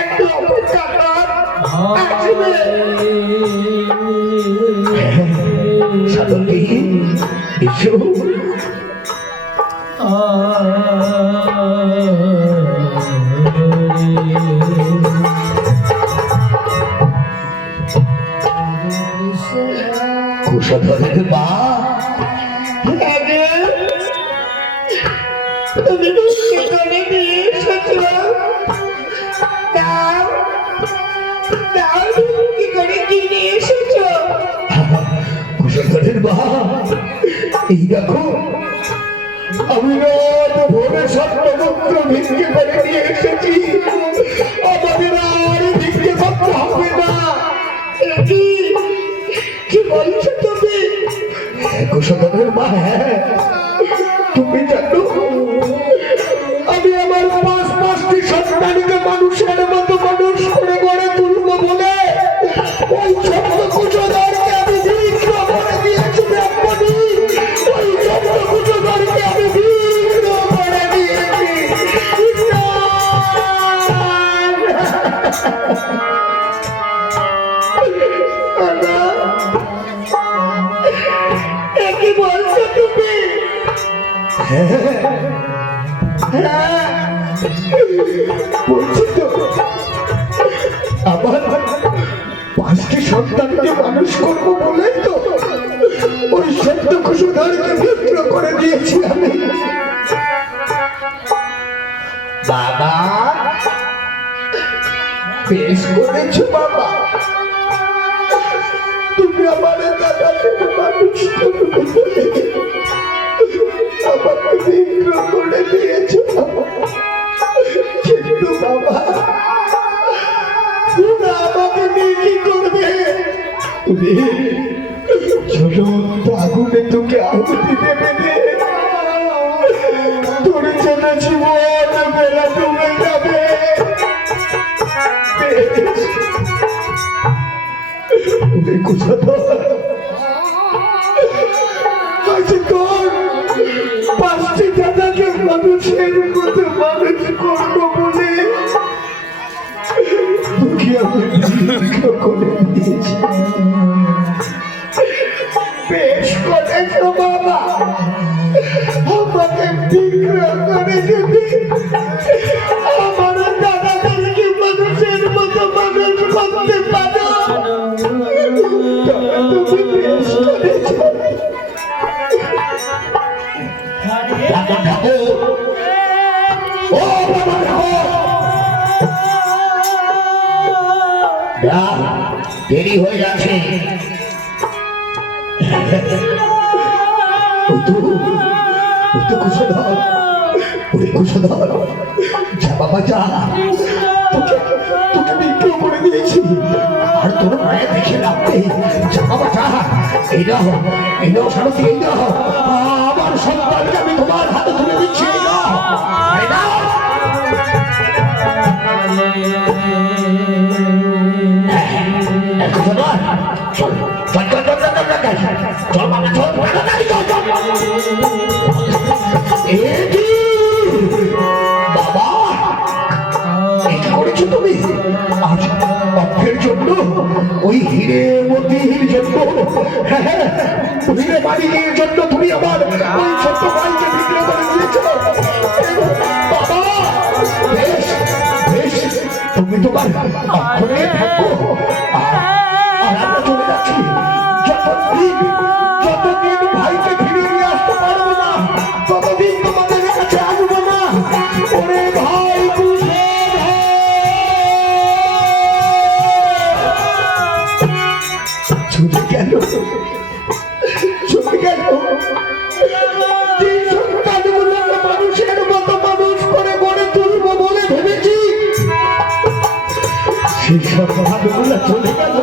একটু অপেক্ষা কর, আসবে। সাধকী এসো। কুশধরের মা, তুমি বিক্রি করে দিয়ে এসেছো। দাও দাও, বিক্রি করে কিনে এসেছো। কুশধরের মা, এই দেখো আমি রাত ভোরে সত্যপুত্র ভিক্ষে করে নিয়ে এসেছি। আমাদের আর ভিক্ষে করতে হবে না। কি বলছো তুমি? কুশধরের মা, হ্যাঁ, তুমি জানো আমি আমার পাঁচটি সন্তানকে মানুষের মতো মানুষ করে গড়ে তুলবো বলে ওই ছোট্ট কুশধরকে আমি ভিক্ষে করে দিয়েছি। ব্রাহ্মণী, ওই ছোট্ট কুশধরকে আমি ভিক্ষে করে দিয়েছি। কি বলছো তুমি? বলছি তো, আমার 5টি সন্তানকে মানুষ করবো বলে তো ওই সত্য কুশধরকে বিক্র করে দিয়েছি আমি। বাবা, বেশ করেছো বাবা, তুমি আমার দাদাকে মানুষ করবো বলে আমাকে বিক্র করে দিয়েছো। কিন্তু বাবা, তোমরা আমাকে নিয়ে কি করবে? জ্বলন্ত আগুনে তোকে আহুতি দেবে রে। তোর জন্য জীবন বেলা ডুবে যাবে। আজ তোর 5টি দাদাকে মানুষের মতো মানুষ করবো বলে তোকে আমি ভিক্ষা করে দিয়েছি। বেশ করেছো বাবা, আমাকে ভিক্ষা করে দিবি। আমার দাদাদেরকে মানুষের মতো মানুষ করতে পারো, তুমি বেশ করেছো। দেরি হয়ে যাচ্ছে। কুশধর, যা বাবা যা, তোকে বিক্রি করে দিয়েছি। আর তোর মায়ের দেখে লাভ নেই। যা বাবা যা, এই নাও সারথী, এই নাও আমার সন্তানকে আমি তোমার হাতে তুলে দিচ্ছি। বাবা, এটা করেছো তুমি আজ অর্থের জন্য, ওই হিরে মতির জন্য, হিরে মালিকের জন্য তুমি আমার ওই ছোট্ট ভাইকে বিক্রি করে দিয়েছো। বাবা, বেশ বেশ, তুমি তোমার অক্ষরে থাকো। আর আমরা চলে যাচ্ছি। যতদিন ভাইকে ফিরে নিয়ে আসতে পারবো না, ততদিন তোমাদের কাছে আসবো না। ওরে ভাই, চলে গেল, চলে গেল। মানুষের মতো মানুষ করে গড়ে তুলবো বলে ভেবেছি, সেই সন্তানগুলো চলে গেল।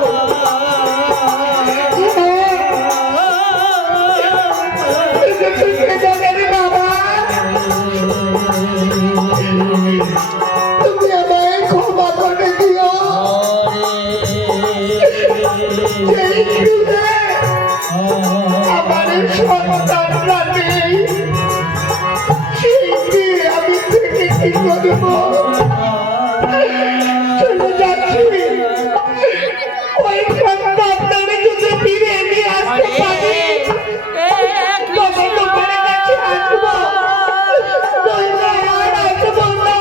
তুমি আমায় ক্ষমা করে দিও। আমার সন্তানরা নেই, আমি দেব। চলে যাচ্ছি, ওই সন্তানটাকে যদি ফিরে নিয়ে আসতে পারি তবে তোমার কাছে আসবো, নইলে আর আসবো না।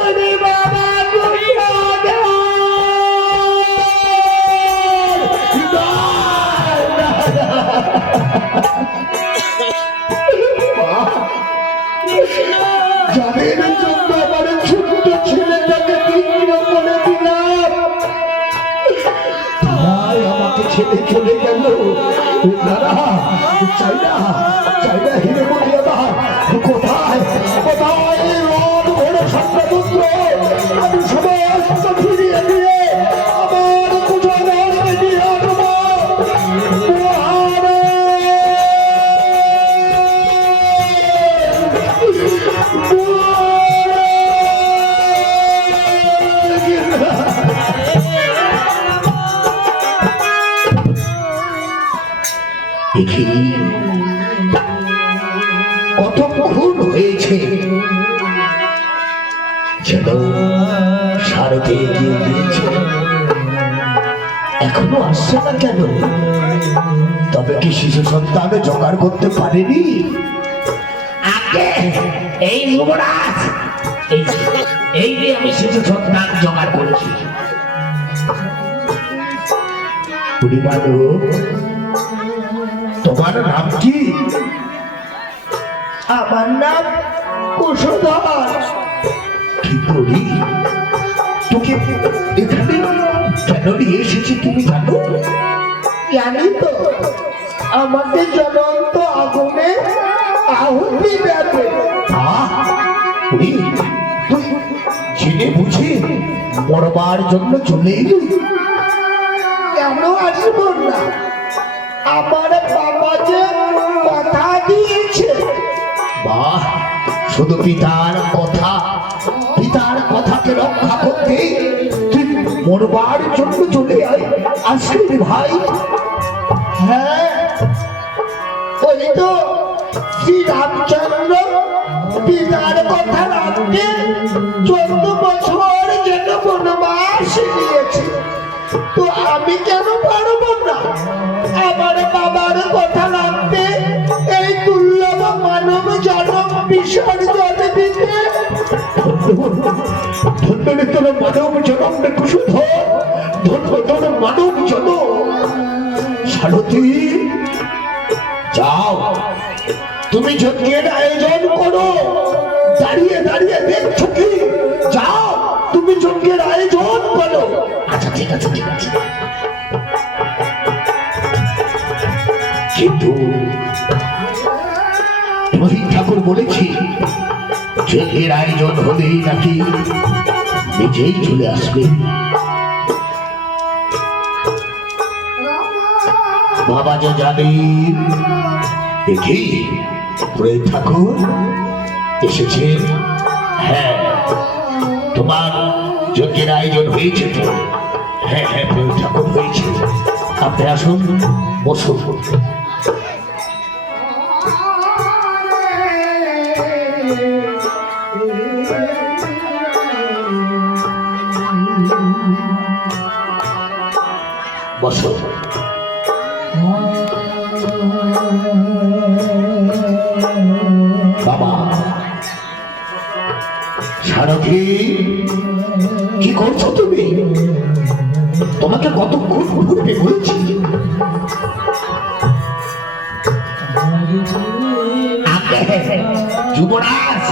ওরে বাবা যাদের জন্য আমার ছোট্ট ছেলেটাকে বিক্রি করে দিলাম, তাই আমাকে ছেড়ে চলে গেল। দাদা চাই না, চাই না হিরে বলিয়া কোথায় কোথায় রোদ ভরে সন্তাপুত্র আমি সমস্ত ফিরিয়ে দিয়ে আমার কুচরণকে দিয়ে আসবো। কত খুন হয়েছে, যেন সারথি এগিয়ে গিয়েছে, এখনো আসছে না কেন? তবে কি শিশু সন্তান জোগাড় করতে পারেনি? আগে এই যুবরাজ, এই যে আমি শিশু সন্তান জোগাড় করেছি। তোমার নাম কি? আমার নাম কুশধর। কি করি তোকে এখানে কেন নিয়ে এসেছি তুমি জানো? জানি তো, আমাকে জ্বলন্ত আগুনে আহুতি দেবে। তুই জেনে বুঝে মরবার জন্য চলে এলি? কেন আসবো না? আমার বাবা যে কথা দিয়েছে। বাহ, শুধু পিতার কথা, পিতার কথাকে রক্ষা করতে তুই মরবার জন্য চলে আসলি ভাই? হ্যাঁ, ওই তো শ্রী রামচন্দ্র পিতার কথা রাখতে 14 বছর যেন বনবাস নিয়েছে, তো আমি কেন পারবো না আমার বাবার কথা রাখতে, এই দুর্লভ মানব জন্ম বিসর্জন দিতে? ধন্য তোর মানব জনম কুশধর, ধন্য তোর মানব জনম। সারথি যাও, তুমি যজ্ঞের আয়োজন করো। দাঁড়িয়ে দাঁড়িয়ে দেখছো কি? যাও, তুমি যজ্ঞের আয়োজন করো। আচ্ছা ঠিক আছে, ঠিক আছে। কিন্তু রোহিত ঠাকুর বলেছি যজ্ঞের আয়োজন হলেই নাকি নিজেই চলে আসবে। বাবা যে জানে, দেখি রোহিত ঠাকুর এসেছে। হ্যাঁ, তোমার যজ্ঞের আয়োজন হয়েছে তো? হ্যাঁ হ্যাঁ, রোহিত ঠাকুর হয়েছে। আপনি আসুন, বসুন। বসুন। বাবা সারথি, কি করছো তুমি? তোমাকে কতক্ষণ ঘুরতে বলছি। যুবরাজ,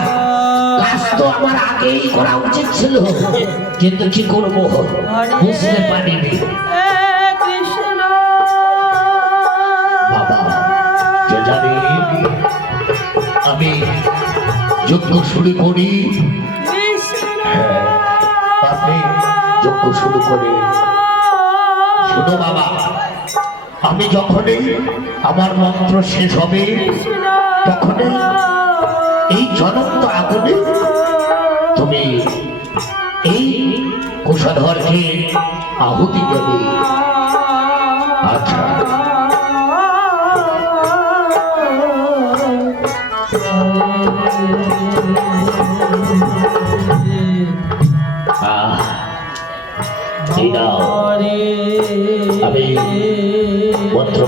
কাজ তো আমার আগেই করা উচিত ছিল, কিন্তু কি করবো বুঝতে পারিনি। বাবা যে জানে আমি যজ্ঞ শুরু করি। হ্যাঁ, আপনি যজ্ঞ শুরু করে শুনো বাবা, আমি যখনই আমার মন্ত্র শেষ হবে তখনই এই জ্বলন্ত আগুনে তুমি এই কুশধরকে আহুতি দেবে। আচ্ছা,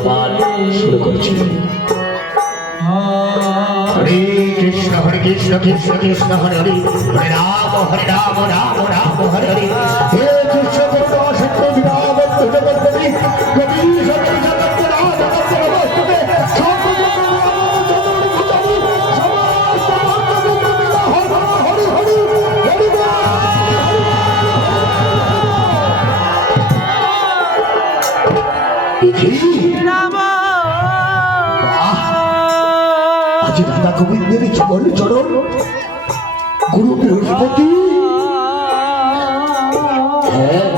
গান শুরু করছি। হরে কৃষ্ণ কৃষ্ণ কৃষ্ণ হরে হরে, হরে রাম রাম রাম হরে হরে। হে কৃষ্ণ কৃষ্ণ সত্য বিরাম ধন্যবাদী কবি সত্য জগৎ রাম জগৎ নমস্তে সর্ব হরি হরি হরি আজ রাধা গোবিন্দের জীবন চরণ গুরু বৃহস্পতি। হ্যাঁ,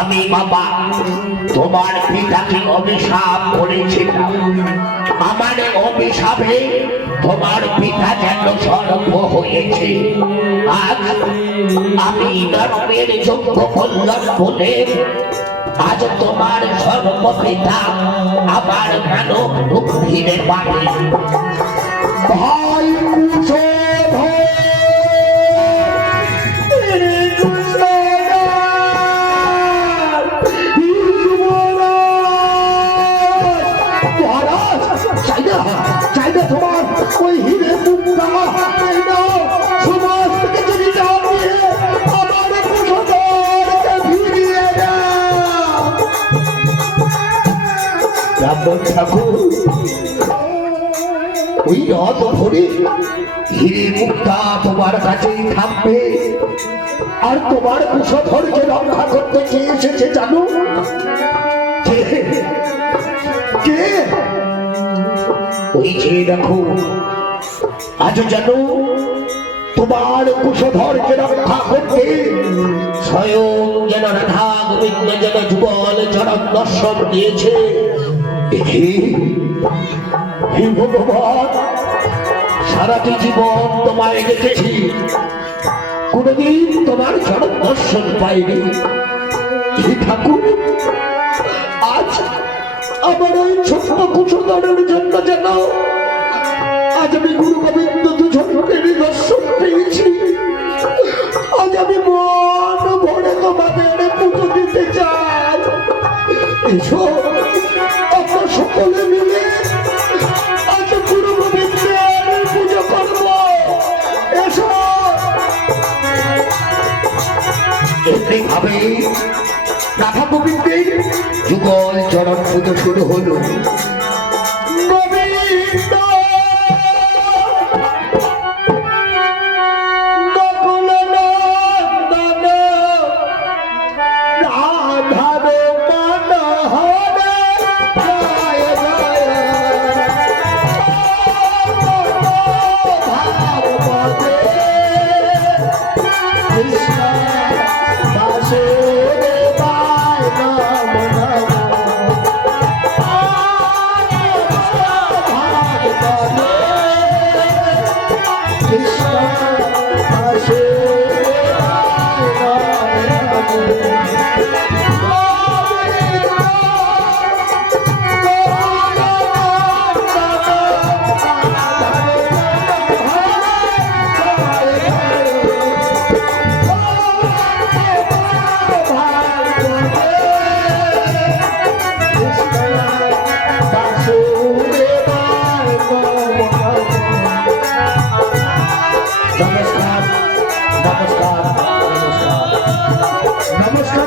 আমি বাবা তোমার পিতাকে অভিশাপ করেছিলাম। আমার অভিশাপে তোমার পিতা যেন সর্ব হয়েছে। আজ আমি ধর্মের যোগ্য কল্যাণ বলে আজ তোমার সর্বপিতা আবার মানব রূপ ফিরে পাবে। ভাই চাইনা তোমার ওই হিরে মুক্তা সমাজ থেকে যদি যাও আমার কুশলকে ফিরিয়ে দাও। ব্রাহ্মণ ঠাকুর ওই রথ ধরে হিরে মুক্তা তোমার কাছেই থাকবে, আর তোমার কুশধরকে রক্ষা করতে কে এসেছে জানো? কে? কে? ওই যে দেখো, আজ জানো তোমার কুশধরকে রক্ষা করতে স্বয়ং যেন রাধা গোবিন্দ যেন যুগল চরণ দর্শন দিয়েছে। হে ভগবান, সারাটি জীবন তোমায় দেখেছি, কোনদিন তোমার চরণ দর্শন পাইনি। হে ঠাকুর, আজ আমার ওই ছোট্ট কুশধরের জন্য যেন আজ আমি গুরু গোবিন্দ দুজনকে দর্শন পেয়েছি। আজ আমি মন ভরে তোমাদের পুজো দিতে চাই। এসো আমরা সকলে মিলে আজ গুরু গোবিন্দের পুজো করব। এসো। এমনি ভাবে রাধা গোবিন্দের যুগল চরণ পুজো শুরু হলো। গোবিন্দ नमस्कार नमस्कार नमस्कार नमस्कार।